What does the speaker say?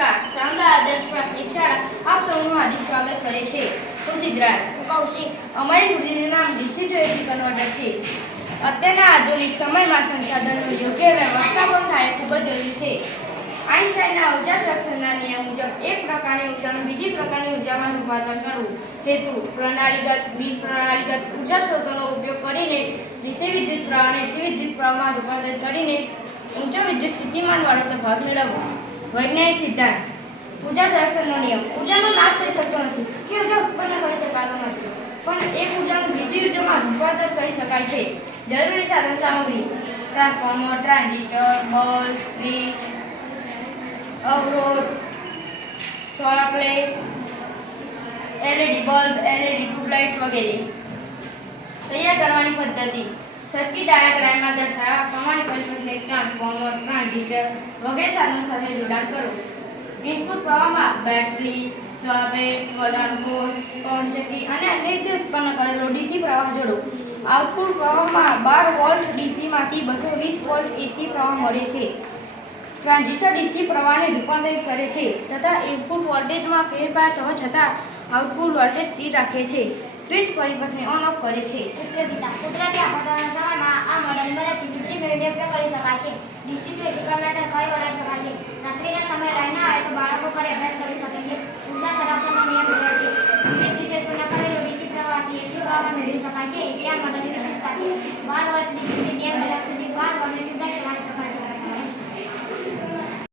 નમસ્કાર. શારદા આદર્શ પ્રાથમિક શાળા આપ સૌનું હાર્દિક સ્વાગત કરે છે. હું સિદ્ધરાજ. હું કૌશિક અમારી કૃતિનું નામ ડીસી ટુ એસી કન્વર્ટર છે. અત્યારના આધુનિક સમયમાં સંસાધનનું યોગ્ય વ્યવસ્થાપન થાય ખૂબ જ જરૂરી છે. આઈન્સ્ટાઈનના ઊર્જા સંરક્ષણના નિયમ મુજબ એક પ્રકારની ઉર્જાનું બીજી પ્રકારની ઉર્જામાં રૂપાંતર કરવું. હેતુ, પ્રણાલીગત બિન પ્રણાલીગત ઊર્જા સ્ત્રોતોનો ઉપયોગ કરીને ડીસી વિદ્યુત પ્રવાહને સી વિદ્યુત પ્રવાહમાં રૂપાંતર કરીને ઊંચો વિદ્યુત સ્થિતિમાન સ્થિતિમાનવાળો તફાવત મેળવવો. વૈજ્ઞાનિક સિદ્ધાંત. ઊર્જા સંરક્ષણનો નિયમ. ઉર્જાનો નાશ થઈ શકતો નથી. કે ઊર્જા ઉત્પન્ન કરી શકાતો નથી. પણ એક ઉર્જાનું બીજી ઉર્જામાં રૂપાંતર કરી શકાય છે. જરૂરી સાધન સામગ્રી. ટ્રાન્સફોર્મર, ટ્રાન્ઝિસ્ટર, બલ્બ, સ્વિચ, અવરોધ, solar plate, LED bulb, LED tube light વગેરે. તૈયાર કરવાની પદ્ધતિ. સર્કિટ ડાયાગ્રામમાં દર્શાવ્યા પ્રમાણે પરિપથને ટ્રાન્સફોર્મર વગેરે સાધનો સાથે જોડાણ કરો. ઇનપુટ પ્રવાહમાં બેટરી સ્વાવેટ વડાણ કોષ પવનચક્કી અને અન્ય ઉત્પન્ન કરેલો ડીસી પ્રવાહ જોડો. આઉટપુટ પ્રવાહમાં બાર વોલ્ટ ડીસીમાંથી બસો વીસ વોલ્ટ એસી પ્રવાહ મળે છે. ટ્રાન્ઝિસ્ટર ડીસી પ્રવાહને રૂપાંતરિત કરે છે તથા ઇનપુટ વોલ્ટેજમાં ફેરફાર થવા છતાં આઉટપુટ વોલ્ટેજ સ્થિર રાખે છે. સ્વિચ પરિપથને ઓન ઓફ કરે છે. ઉપયોગિતા કુદરતી આફતોના ઉપયોગ કરી શકાય છે. નિશ્ચિત શિખર ફરી વળાવી શકાય છે. રાત્રિના સમયે લાઈન આવે તો બાળકો પર અભ્યાસ કરી શકે છે. ઊર્જા સંરક્ષણનો નિયમ કરે છે. વિવિધ રીતે પૂર્ણ કરેલો ડીસી પ્રવાહથી એસી પ્રવાહ મેળવી શકાય છે, જે આ મદદની વિશેષતા છે. બાર વર્ષ ડીસીથી બે મેળવવા